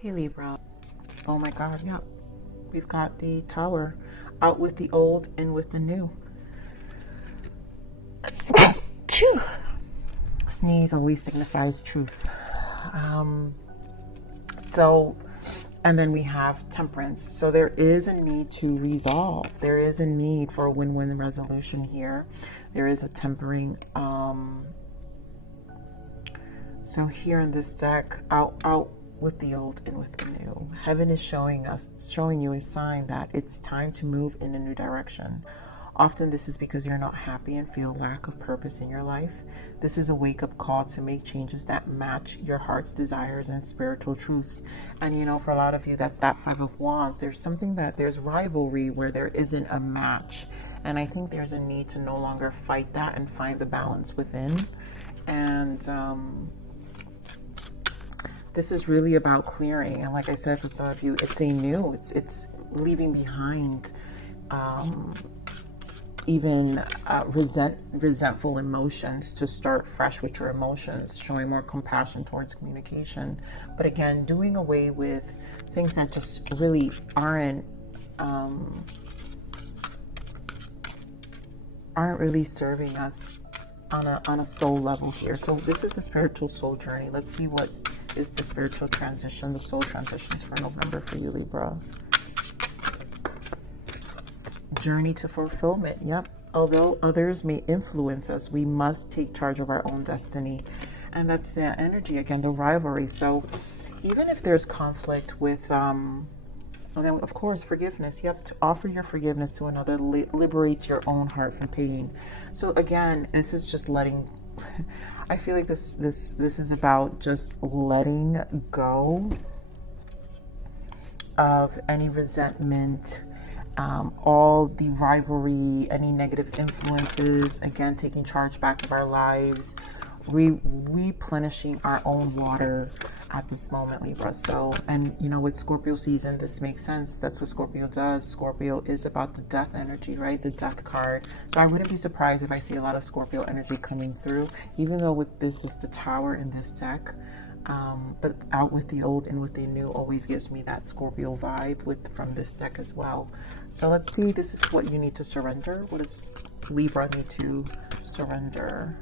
Hey Libra. Oh my God, yep. We've got the Tower. Out with the old, in with the new. Phew. Sneeze always signifies truth. So, and then we have Temperance. So there is a need to resolve. There is a need for a win-win resolution here. There is a tempering. So here in this deck, out with the old, in with the new. Heaven is showing you a sign that it's time to move in a new direction. Often this is because you're not happy and feel lack of purpose in your life. This is a wake-up call to make changes that match your heart's desires and spiritual truths. And you know, for a lot of you, that's that Five of Wands. There's something there's rivalry where there isn't a match. And I think there's a need to no longer fight that and find the balance within. And this is really about clearing. And like I said, for some of you, it's it's leaving behind even resentful emotions to start fresh with your emotions, showing more compassion towards communication. But again, doing away with things that just really aren't really serving us on a soul level here. So this is the spiritual soul journey. Let's see what is the spiritual transition, the soul transitions for November for you, Libra. Journey to fulfillment. Yep. Although others may influence us, we must take charge of our own destiny. And that's the energy, again, the rivalry. So even if there's conflict with, and then of course, forgiveness. Yep. To offer your forgiveness to another liberates your own heart from pain. So again, this is just letting, I feel like this is about just letting go of any resentment, all the rivalry, any negative influences, again, taking charge back of our lives, replenishing our own water at this moment, Libra. So, and you know, with Scorpio season, this makes sense. That's what Scorpio does. Scorpio is about the death energy, right? The death card. So I wouldn't be surprised if I see a lot of Scorpio energy coming through, even though with this is the Tower in this deck. But out with the old, in with the new always gives me that Scorpio vibe from this deck as well. So let's see, this is what you need to surrender. What does Libra need to surrender?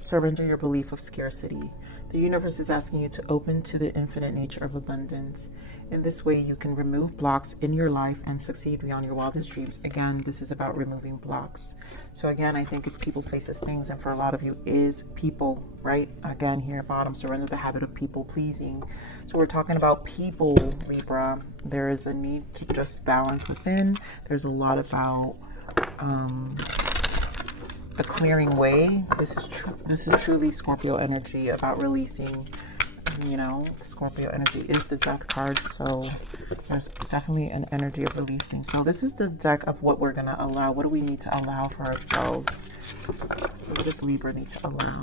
Surrender your belief of scarcity. The universe is asking you to open to the infinite nature of abundance. In this way, you can remove blocks in your life and succeed beyond your wildest dreams. Again, this is about removing blocks. So again, I think it's people, places, things, and for a lot of you is people, right? Again, here at bottom, surrender the habit of people pleasing. So we're talking about people, Libra. There is a need to just balance within. There's a lot about the clearing way. This is truly Scorpio energy about releasing. You know, Scorpio energy is the death card, so there's definitely an energy of releasing. So this is the deck of what we're going to allow. What do we need to allow for ourselves? So what does Libra need to allow?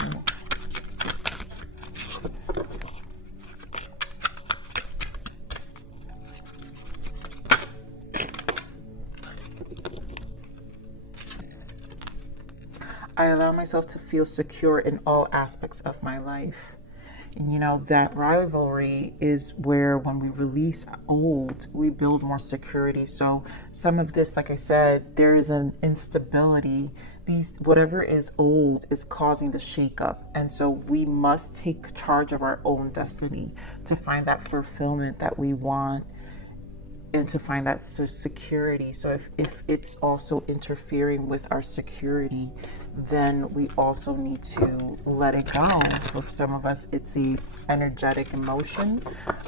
I allow myself to feel secure in all aspects of my life. And you know, that rivalry is where when we release old, we build more security. So some of this, like I said, there is an instability. Whatever is old is causing the shakeup. And so we must take charge of our own destiny to find that fulfillment that we want and to find that security. So if it's also interfering with our security, then we also need to let it go. For some of us, it's a energetic emotion,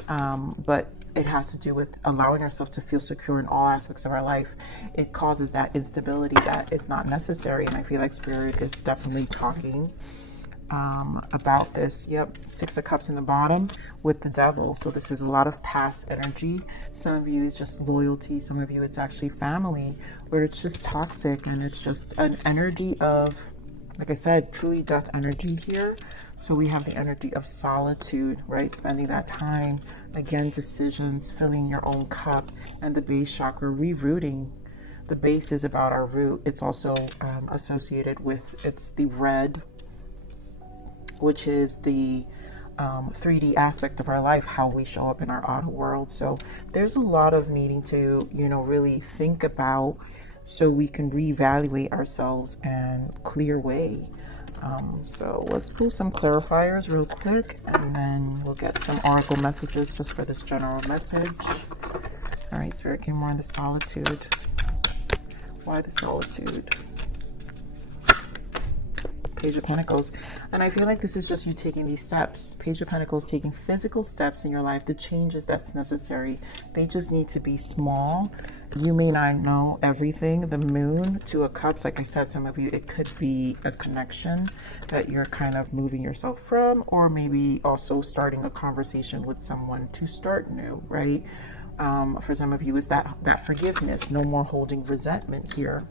but it has to do with allowing ourselves to feel secure in all aspects of our life. It causes that instability that is not necessary, and I feel like Spirit is definitely talking about this. Yep, Six of Cups in the bottom with the Devil. So this is a lot of past energy. Some of you is just loyalty. Some of you it's actually family, where it's just toxic and it's just an energy of, like I said, truly death energy here. So we have the energy of solitude, right? Spending that time, again, decisions, filling your own cup, and the base chakra, rerouting, The base is about our root. It's also associated with, it's the red, which is the 3D aspect of our life, how we show up in our outer world. So there's a lot of needing to, you know, really think about so we can reevaluate ourselves and clear way. So let's pull some clarifiers real quick, and then we'll get some oracle messages just for this general message. All right, Spirit, give more on the solitude. Why the solitude? Page of Pentacles. And I feel like this is just you taking these steps. Page of Pentacles, taking physical steps in your life, the changes that's necessary. They just need to be small. You may not know everything. The Moon, Two of Cups, like I said, some of you, it could be a connection that you're kind of moving yourself from, or maybe also starting a conversation with someone to start new, right? For some of you, is that forgiveness, no more holding resentment here.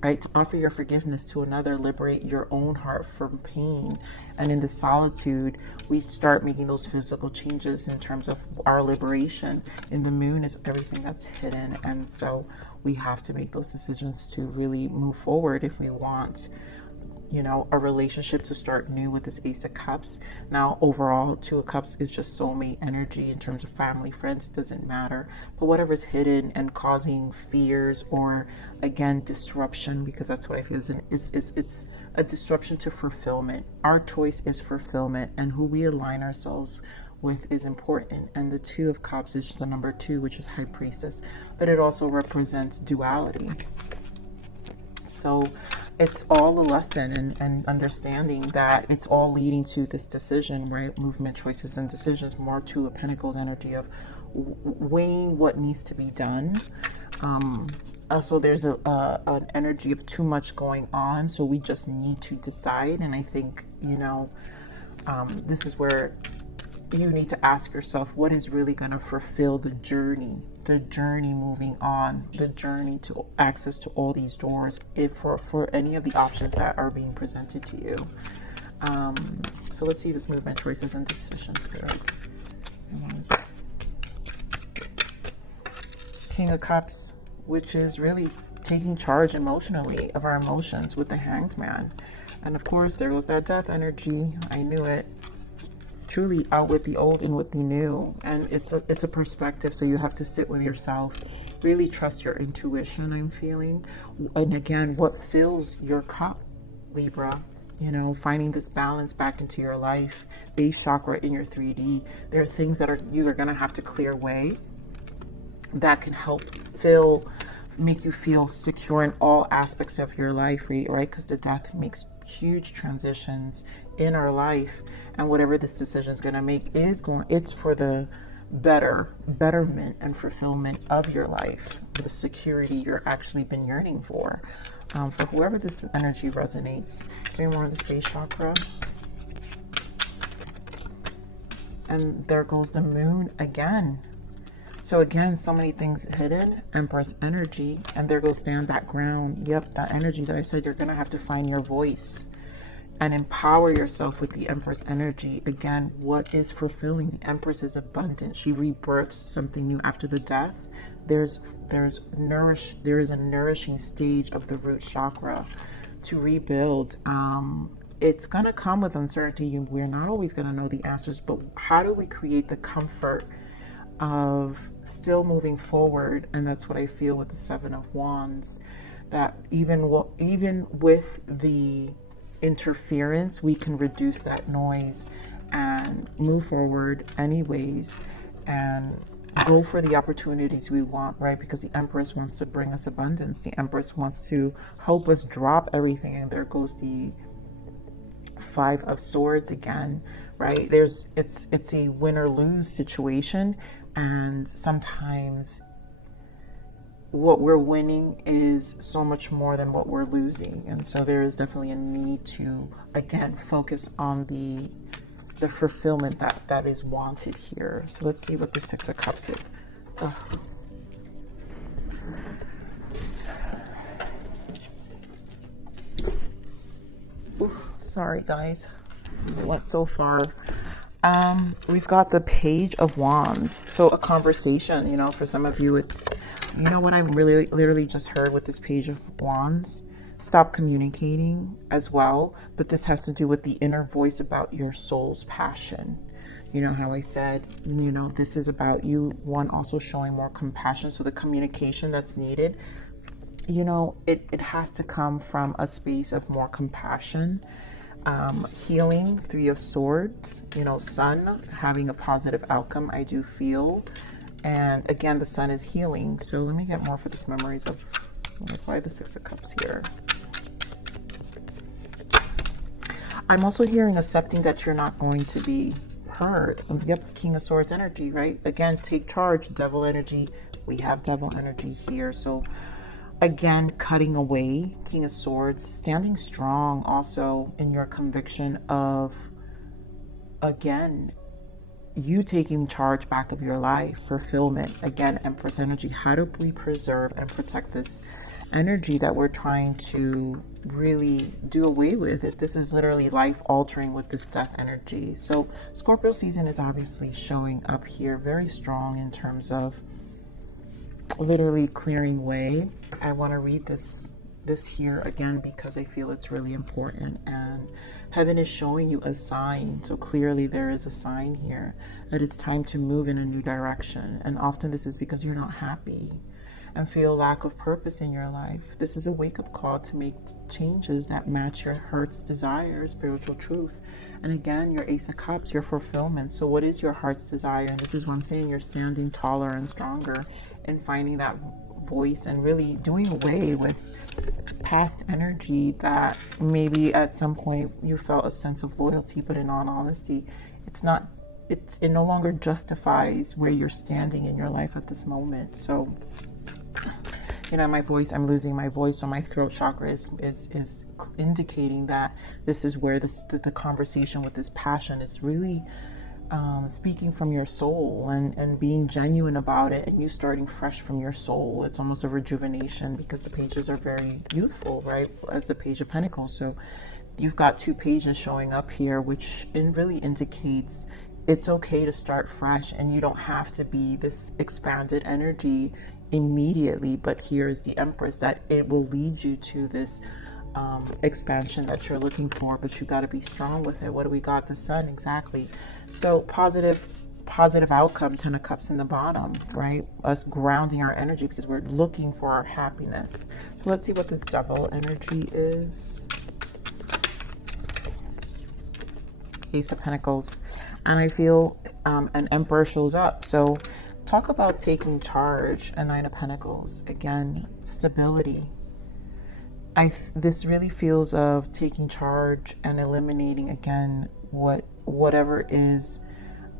Right, to offer your forgiveness to another, liberate your own heart from pain. And in the solitude, we start making those physical changes in terms of our liberation. In the Moon is everything that's hidden. And so we have to make those decisions to really move forward if we want, you know, a relationship to start new with this Ace of Cups. Now, overall, Two of Cups is just soulmate energy in terms of family, friends, it doesn't matter. But whatever's hidden and causing fears or, again, disruption, because that's what I feel it's a disruption to fulfillment. Our choice is fulfillment, and who we align ourselves with is important. And the Two of Cups is the number 2, which is High Priestess, but it also represents duality. So it's all a lesson and understanding that it's all leading to this decision, right? Movement, choices, and decisions. More Two of Pentacles energy of weighing what needs to be done. Also, there's an energy of too much going on, so we just need to decide. And I think, you know, this is where you need to ask yourself, what is really going to fulfill the journey moving on, the journey to access to all these doors, if for any of the options that are being presented to you. So let's see this movement, choices, and decisions, Spirit. King of Cups, which is really taking charge emotionally of our emotions with the Hanged Man. And of course, there goes that death energy. I knew it. Truly out with the old and with the new. And it's a perspective, so you have to sit with yourself, really trust your intuition, I'm feeling. And again, what fills your cup, Libra, you know, finding this balance back into your life, base chakra in your 3D. There are things that you are going to have to clear away that can help make you feel secure in all aspects of your life, right? Because the death makes huge transitions in our life, and whatever this decision is going to make it's for the betterment and fulfillment of your life, the security you're actually been yearning for. For whoever this energy resonates, maybe more of the space chakra. And there goes the Moon again. So again, so many things hidden, Empress energy, and there goes stand that ground. Yep, that energy that I said, you're going to have to find your voice and empower yourself with the Empress energy. Again, what is fulfilling? The Empress is abundant. She rebirths something new after the death. There is a nourishing stage of the root chakra to rebuild. It's going to come with uncertainty. We're not always going to know the answers, but how do we create the comfort of still moving forward? And that's what I feel with the Seven of Wands, that even with the interference, we can reduce that noise and move forward anyways and go for the opportunities we want, right? Because the Empress wants to bring us abundance. The Empress wants to help us drop everything. And there goes the Five of Swords again, right? It's a win or lose situation, and sometimes what we're winning is so much more than what we're losing. And so there is definitely a need to, again, focus on the fulfillment that is wanted here. So let's see what the Six of Cups is. Sorry guys, it went so far. We've got the Page of Wands. So a conversation, you know, for some of you it's You know what I really literally just heard with this Page of Wands? Stop communicating as well, but this has to do with the inner voice about your soul's passion. You know how I said, you know, this is about you, one, also showing more compassion. So the communication that's needed, you know, it has to come from a space of more compassion, healing. Three of Swords, you know, Sun, having a positive outcome, I do feel. And again, the Sun is healing. So let me get more for this memories of, why the Six of Cups here? I'm also hearing accepting that you're not going to be heard. Yep, King of Swords energy, right? Again, take charge, Devil energy. We have Devil energy here. So again, cutting away, King of Swords, standing strong also in your conviction of, again, you taking charge back of your life, fulfillment. Again, Empress energy. How do we preserve and protect this energy that we're trying to really do away with? This is literally life altering with this death energy. So Scorpio season is obviously showing up here very strong in terms of literally clearing way. I want to read this here again because I feel it's really important, and heaven is showing you a sign. So clearly there is a sign here that it's time to move in a new direction, and often this is because you're not happy and feel lack of purpose in your life. This is a wake-up call to make changes that match your heart's desire, spiritual truth. And again, your Ace of Cups, your fulfillment. So what is your heart's desire? And this is what I'm saying, you're standing taller and stronger and finding that voice and really doing away with past energy that maybe at some point you felt a sense of loyalty, but in all honesty, it no longer justifies where you're standing in your life at this moment. So, you know, my voice, I'm losing my voice, so my throat chakra is indicating that this is where the conversation with this passion is really speaking from your soul and being genuine about it, and you starting fresh from your soul. It's almost a rejuvenation because the pages are very youthful, right? As the Page of Pentacles. So you've got two pages showing up here, which really indicates it's okay to start fresh, and you don't have to be this expanded energy immediately. But here is the Empress, that it will lead you to this expansion that you're looking for, but you got to be strong with it. What do we got? The Sun, exactly. So positive outcome, Ten of Cups in the bottom, right? Us grounding our energy because we're looking for our happiness. So let's see what this Devil energy is. Ace of Pentacles, and I feel an Emperor shows up. So talk about taking charge. A Nine of Pentacles, again, stability. This really feels of taking charge and eliminating, again, whatever is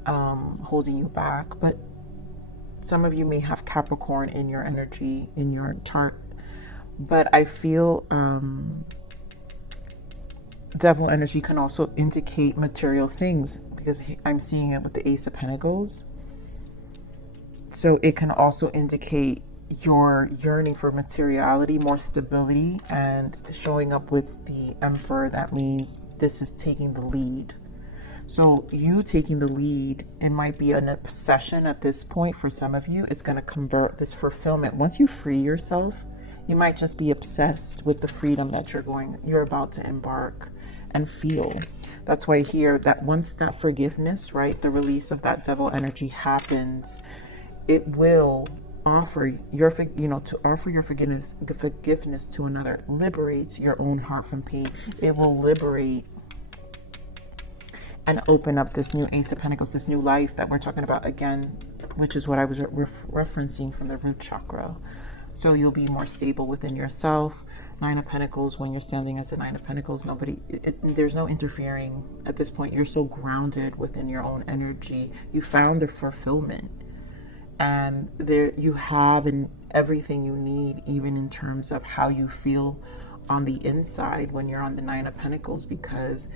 holding you back. But some of you may have Capricorn in your energy, in your chart. But I feel Devil energy can also indicate material things, because I'm seeing it with the Ace of Pentacles. So it can also indicate your yearning for materiality, more stability, and showing up with the Emperor. That means this is taking the lead. So you taking the lead, it might be an obsession at this point for some of you. It's going to convert this fulfillment. Once you free yourself, you might just be obsessed with the freedom that you're about to embark and feel. That's why here, that once that forgiveness, right, the release of that Devil energy happens, it will offer your, to offer your forgiveness to another, liberates your own heart from pain. It will liberate and open up this new Ace of Pentacles, this new life that we're talking about again, which is what I was referencing from the root chakra. So you'll be more stable within yourself. Nine of Pentacles, when you're standing as a Nine of Pentacles, there's no interfering at this point. You're so grounded within your own energy. You found the fulfillment. And there you have everything you need, even in terms of how you feel on the inside when you're on the Nine of Pentacles, because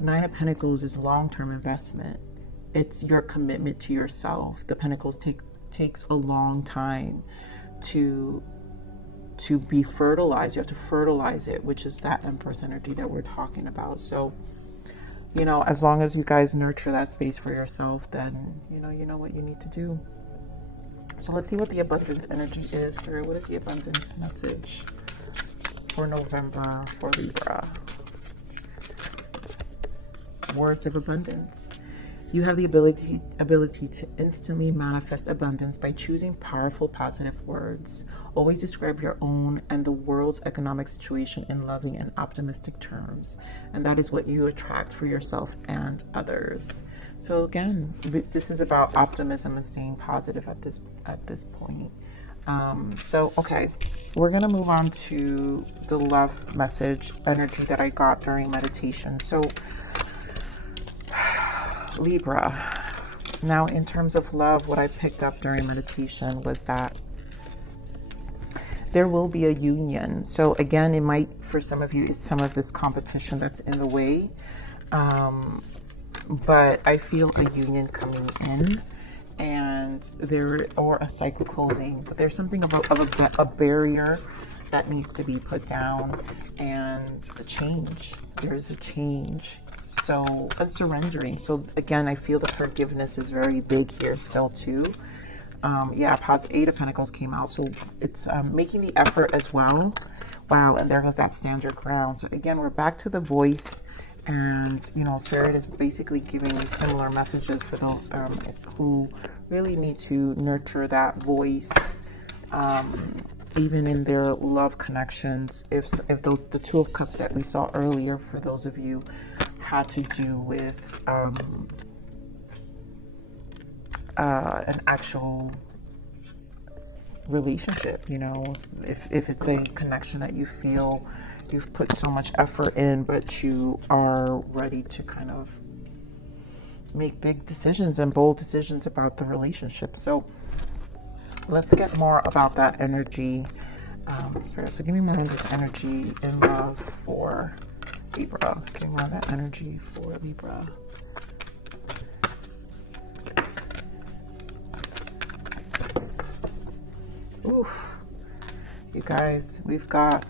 Nine of Pentacles is long-term investment. It's your commitment to yourself. The Pentacles takes a long time to be fertilized. You have to fertilize it, which is that Empress energy that we're talking about. So, as long as you guys nurture that space for yourself, then you know what you need to do. So let's see what the abundance energy is. Spirit, what is the abundance message for November for Libra? Words of abundance. You have the ability to instantly manifest abundance by choosing powerful, positive words. Always describe your own and the world's economic situation in loving and optimistic terms. And that is what you attract for yourself and others. So again, this is about optimism and staying positive at this point. Okay, we're going to move on to the love message energy that I got during meditation. So Libra. Now, in terms of love, what I picked up during meditation was that there will be a union. So again, it might, for some of you, it's some of this competition that's in the way. But I feel a union coming in, and or a cycle closing, but there's something about a barrier that needs to be put down, and a change. There's a change. So, and surrendering. So again, I feel the forgiveness is very big here still too. Eight of Pentacles came out. So it's making the effort as well. Wow, and there goes that stand your ground. So again, we're back to the voice, and Spirit is basically giving me similar messages for those who really need to nurture that voice, even in their love connections. If the Two of Cups that we saw earlier, for those of you, had to do with an actual relationship, if it's a connection that you feel you've put so much effort in, but you are ready to kind of make big decisions and bold decisions about the relationship. So let's get more about that energy. Spirit, so give me more of this energy in love for Libra. Give me more of that energy for Libra. Oof. You guys, we've got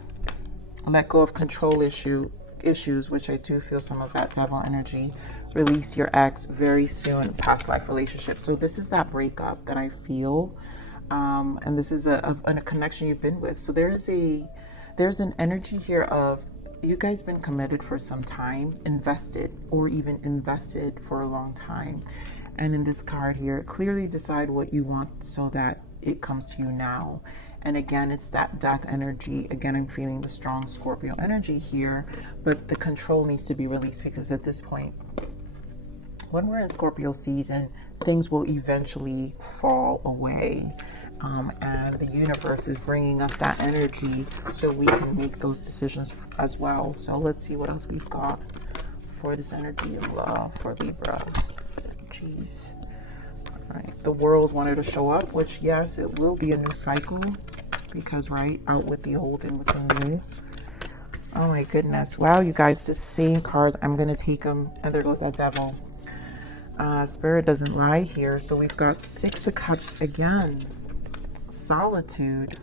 let go of control issues, which I do feel some of that devil energy. Release your ex very soon, past life relationship. So this is that breakup that I feel. And this is a connection you've been with. So there's an energy here of you guys been committed for some time, invested for a long time. And in this card here, clearly decide what you want so that it comes to you now. And again, it's that death energy. Again, I'm feeling the strong Scorpio energy here, but the control needs to be released, because at this point, when we're in Scorpio season, things will eventually fall away. And the universe is bringing us that energy so we can make those decisions as well. So let's see what else we've got for this energy of love for Libra. Jeez. All right. The world wanted to show up, which, yes, it will be a new cycle, because, right, out with the old and with the new. Oh my goodness. Wow, you guys, the same cards. I'm going to take them. And there goes that devil. Spirit doesn't lie here. So we've got Six of Cups again. Solitude,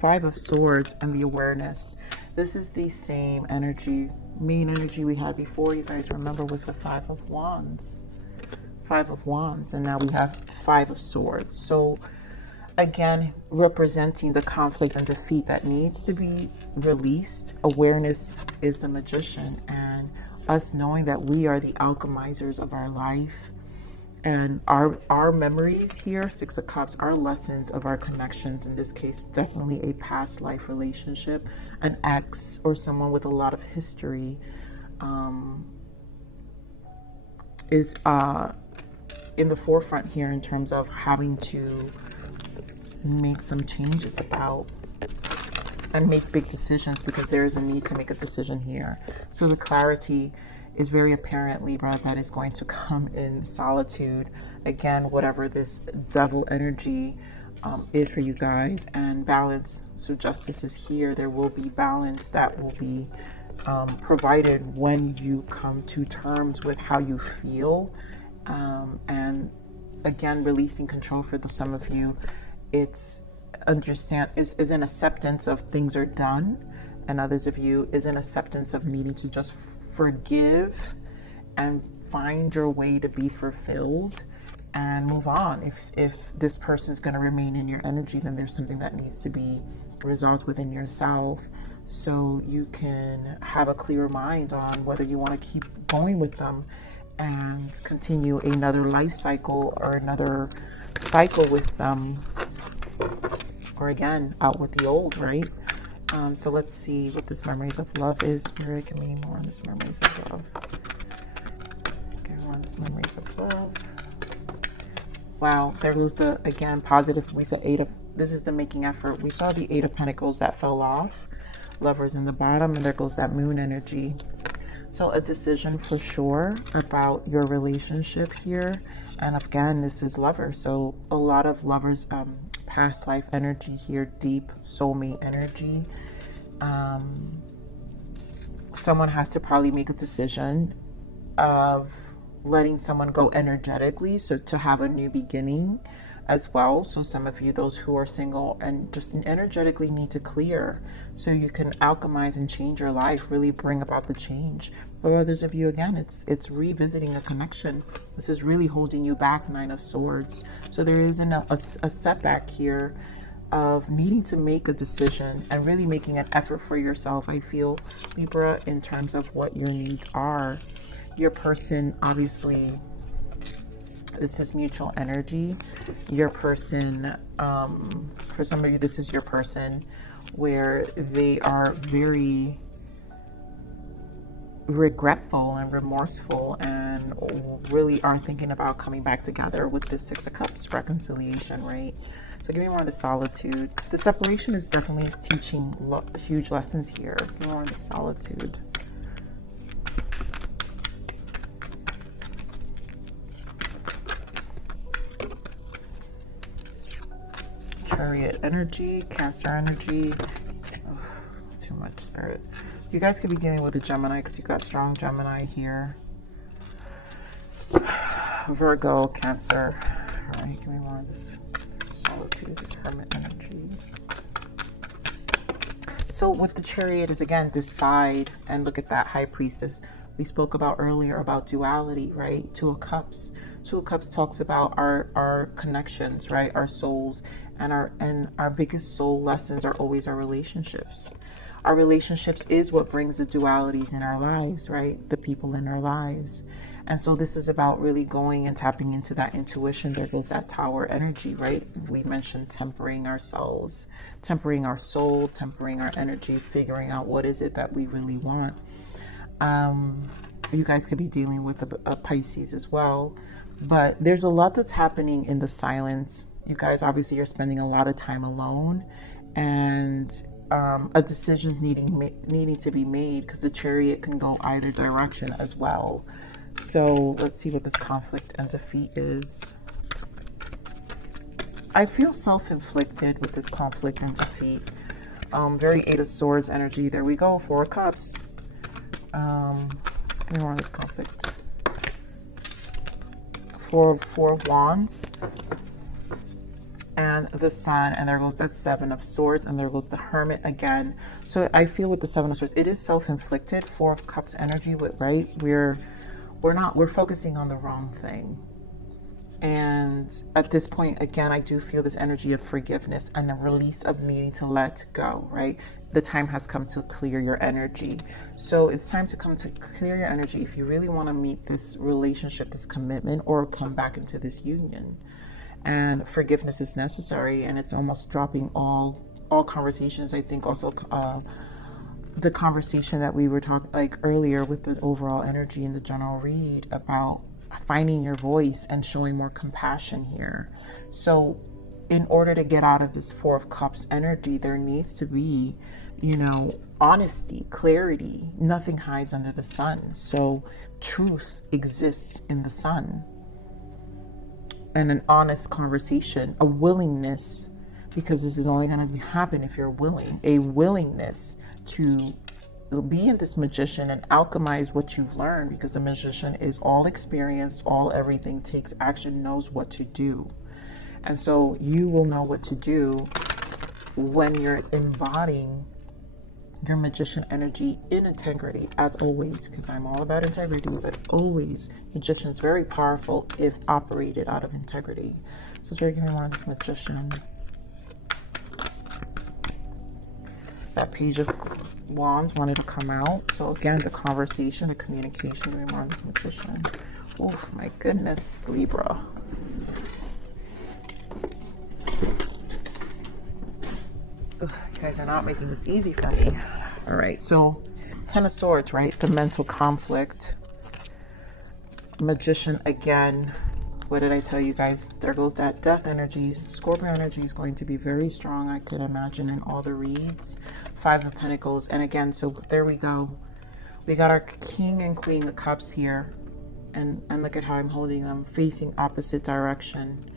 Five of Swords, and the awareness. This is the same energy, main energy we had before, you guys remember, was the Five of Wands. And now we have Five of Swords. So again, representing the conflict and defeat that needs to be released. Awareness is the magician, and us knowing that we are the alchemizers of our life. And our memories here, Six of Cups, our lessons of our connections, in this case, definitely a past life relationship, an ex or someone with a lot of history, is in the forefront here in terms of having to make some changes about and make big decisions, because there is a need to make a decision here. So the clarity is very apparent, Libra, that is going to come in solitude. Again, whatever this devil energy is for you guys, and balance. So justice is here. There will be balance that will be provided when you come to terms with how you feel. And again, releasing control for some of you. It's is an acceptance of things are done, and others of you is an acceptance of needing to just forgive and find your way to be fulfilled and move on. If this person is going to remain in your energy, then there's something that needs to be resolved within yourself, so you can have a clear mind on whether you want to keep going with them and continue another life cycle or another cycle with them, or again, out with the old, right? So let's see what this memories of love is. Spirit, give me more on this memories of love. Okay, more on this memories of love. Wow, there goes the, again, positive. We said this is the making effort. We saw the Eight of Pentacles that fell off. Lovers in the bottom, and there goes that moon energy. So a decision for sure about your relationship here. And again, this is lover. So a lot of lovers, past life energy here, deep soulmate energy. Someone has to probably make a decision of letting someone go energetically, so to have a new beginning as well. So some of you, those who are single and just energetically need to clear so you can alchemize and change your life, really bring about the change. For others of you, again, it's revisiting a connection. This is really holding you back, Nine of Swords. So there is a setback here of needing to make a decision and really making an effort for yourself, I feel, Libra, in terms of what your needs are. Your person, obviously, this is mutual energy. Your person, for some of you, this is your person where they are very regretful and remorseful and really are thinking about coming back together with the Six of Cups, reconciliation, right? So give me more of the solitude. The separation is definitely teaching huge lessons here. Give me more of the solitude. Chariot energy, Cancer energy. Oh, too much, Spirit. You guys could be dealing with a Gemini because you got strong Gemini here. Virgo, Cancer. All right, give me more of this solitude, this Hermit energy. So with the Chariot is, again, decide, and look at that High Priestess we spoke about earlier about duality, right? Two of Cups. Two of Cups talks about our connections, right? Our souls, and our biggest soul lessons are always our relationships. Our relationships is what brings the dualities in our lives, right? The people in our lives. And so this is about really going and tapping into that intuition. There goes that Tower energy, right? We mentioned tempering ourselves, tempering our soul, tempering our energy, figuring out what is it that we really want. You guys could be dealing with a Pisces as well. But there's a lot that's happening in the silence. You guys obviously are spending a lot of time alone, and a decision's needing to be made, because the Chariot can go either direction as well. So let's see what this conflict and defeat is. I feel self-inflicted with this conflict and defeat. Very Eight of Swords energy. There we go. Four of Cups. Give me more on this conflict. Four of Wands. And the Sun, and there goes that Seven of Swords, and there goes the Hermit again. So I feel with the Seven of Swords, it is self-inflicted. Four of Cups energy, right? We're focusing on the wrong thing. And at this point, again, I do feel this energy of forgiveness and the release of needing to let go, right? The time has come to clear your energy. So it's time to come to clear your energy if you really want to meet this relationship, this commitment, or come back into this union. And forgiveness is necessary, and it's almost dropping all conversations. I think also the conversation that we were talking like earlier with the overall energy in the general read about finding your voice and showing more compassion here. So in order to get out of this Four of Cups energy, there needs to be, honesty, clarity. Nothing hides under the sun. So truth exists in the sun. And an honest conversation, a willingness, because this is only going to happen if you're willing, a willingness to be in this magician and alchemize what you've learned, because the magician is all experienced, all everything, takes action, knows what to do. And so you will know what to do when you're embodying your Magician energy in integrity, as always, because I'm all about integrity, but always, Magician's very powerful if operated out of integrity. So Spirit, give me more of this Magician. That Page of Wands wanted to come out. So again, the conversation, the communication, give me more of this Magician. Oh my goodness, Libra. Ugh, you guys are not making this easy for me. All right, so Ten of Swords, right? The mental conflict. Magician again. What did I tell you guys? There goes that death energy. Scorpio energy is going to be very strong, I could imagine, in all the reads. Five of Pentacles. And again, so there we go. We got our King and Queen of Cups here. And look at how I'm holding them, facing opposite direction.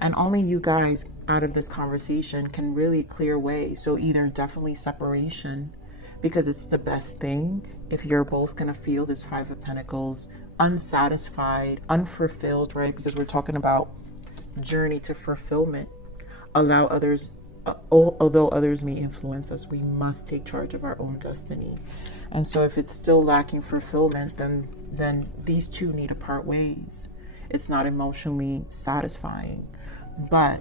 And only you guys out of this conversation can really clear way. So either definitely separation, because it's the best thing if you're both going to feel this Five of Pentacles unsatisfied, unfulfilled, right? Because we're talking about journey to fulfillment. Allow others, although others may influence us, we must take charge of our own destiny. And so if it's still lacking fulfillment, then these two need to part ways. It's not emotionally satisfying, but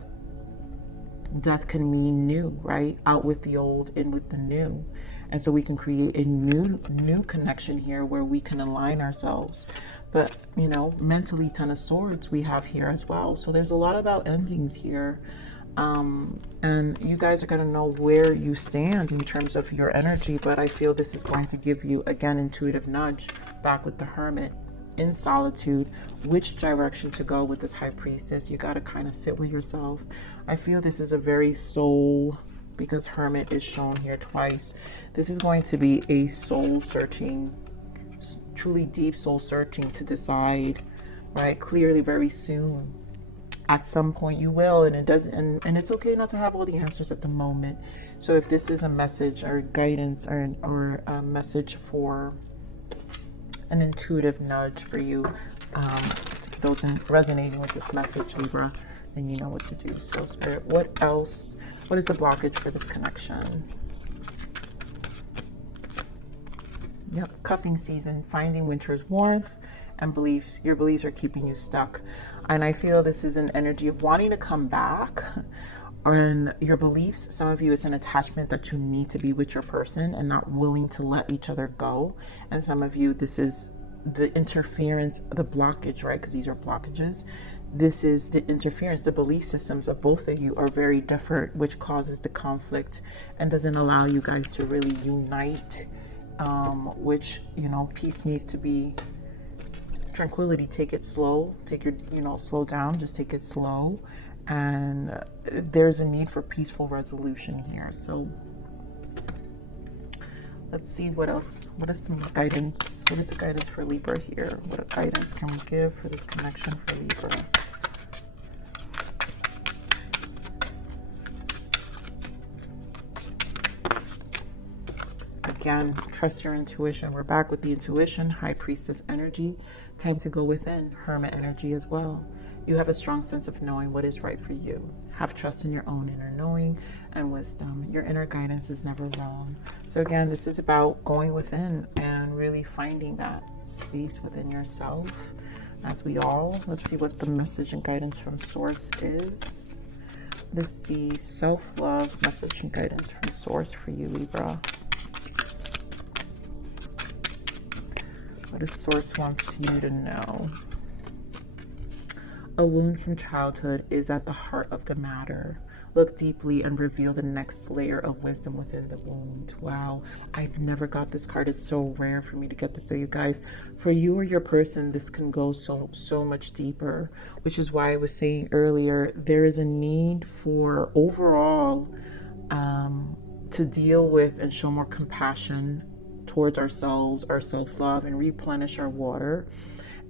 death can mean new, right? Out with the old, in with the new. And so we can create a new connection here where we can align ourselves. But, you know, mentally, Ten of Swords we have here as well. So there's a lot about endings here. And you guys are going to know where you stand in terms of your energy. But I feel this is going to give you, again, intuitive nudge back with the Hermit. In solitude, which direction to go with this High Priestess. You got to kind of sit with yourself. I feel this is a very soul, because Hermit is shown here twice. This is going to be a soul searching, truly deep soul searching to decide, right? Clearly very soon. At some point you will, and it doesn't, and it's okay not to have all the answers at the moment. So if this is a message or guidance or a message for an intuitive nudge for you, for those resonating with this message, Libra, then you know what to do. So Spirit, what else? What is the blockage for this connection? Yep, cuffing season, finding winter's warmth, and beliefs. Your beliefs are keeping you stuck. And I feel this is an energy of wanting to come back. And your beliefs, some of you, it's an attachment that you need to be with your person and not willing to let each other go. And some of you, this is the interference, the blockage, right? Because these are blockages. This is the interference. The belief systems of both of you are very different, which causes the conflict and doesn't allow you guys to really unite, which, you know, peace needs to be tranquility. Take it slow. Take your, you know, slow down. Just take it slow. And there's a need for peaceful resolution here. So let's see what else. What is some guidance? What is the guidance for Libra here? What guidance can we give for this connection for Libra? Again, trust your intuition. We're back with the intuition, High Priestess energy. Time to go within, Hermit energy as well. You have a strong sense of knowing what is right for you. Have trust in your own inner knowing and wisdom. Your inner guidance is never wrong. So again, this is about going within and really finding that space within yourself. As we all, let's see what the message and guidance from Source is. This is the self-love message and guidance from Source for you, Libra. What does Source wants you to know? A wound from childhood is at the heart of the matter. Look deeply and reveal the next layer of wisdom within the wound. Wow, I've never got this card. It's so rare for me to get this. So you guys, for you or your person, this can go so much deeper, which is why I was saying earlier, there is a need for overall to deal with and show more compassion towards ourselves, our self-love, and replenish our water.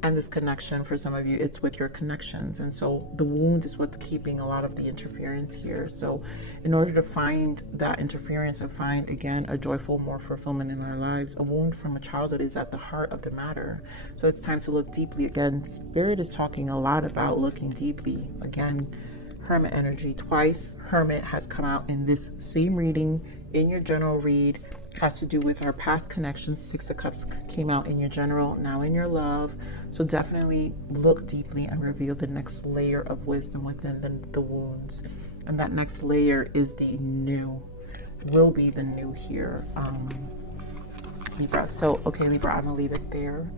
And this connection, for some of you, it's with your connections. And so the wound is what's keeping a lot of the interference here. So in order to find that interference and find, again, a joyful, more fulfillment in our lives, a wound from a childhood is at the heart of the matter. So it's time to look deeply. Again, Spirit is talking a lot about looking deeply. Again, Hermit energy twice. Hermit has come out in this same reading, in your general read, has to do with our past connections. Six of Cups came out in your general, now in your love. So definitely look deeply and reveal the next layer of wisdom within the wounds. And that next layer is the new, will be the new here, Libra. So, okay, Libra, I'm going to leave it there.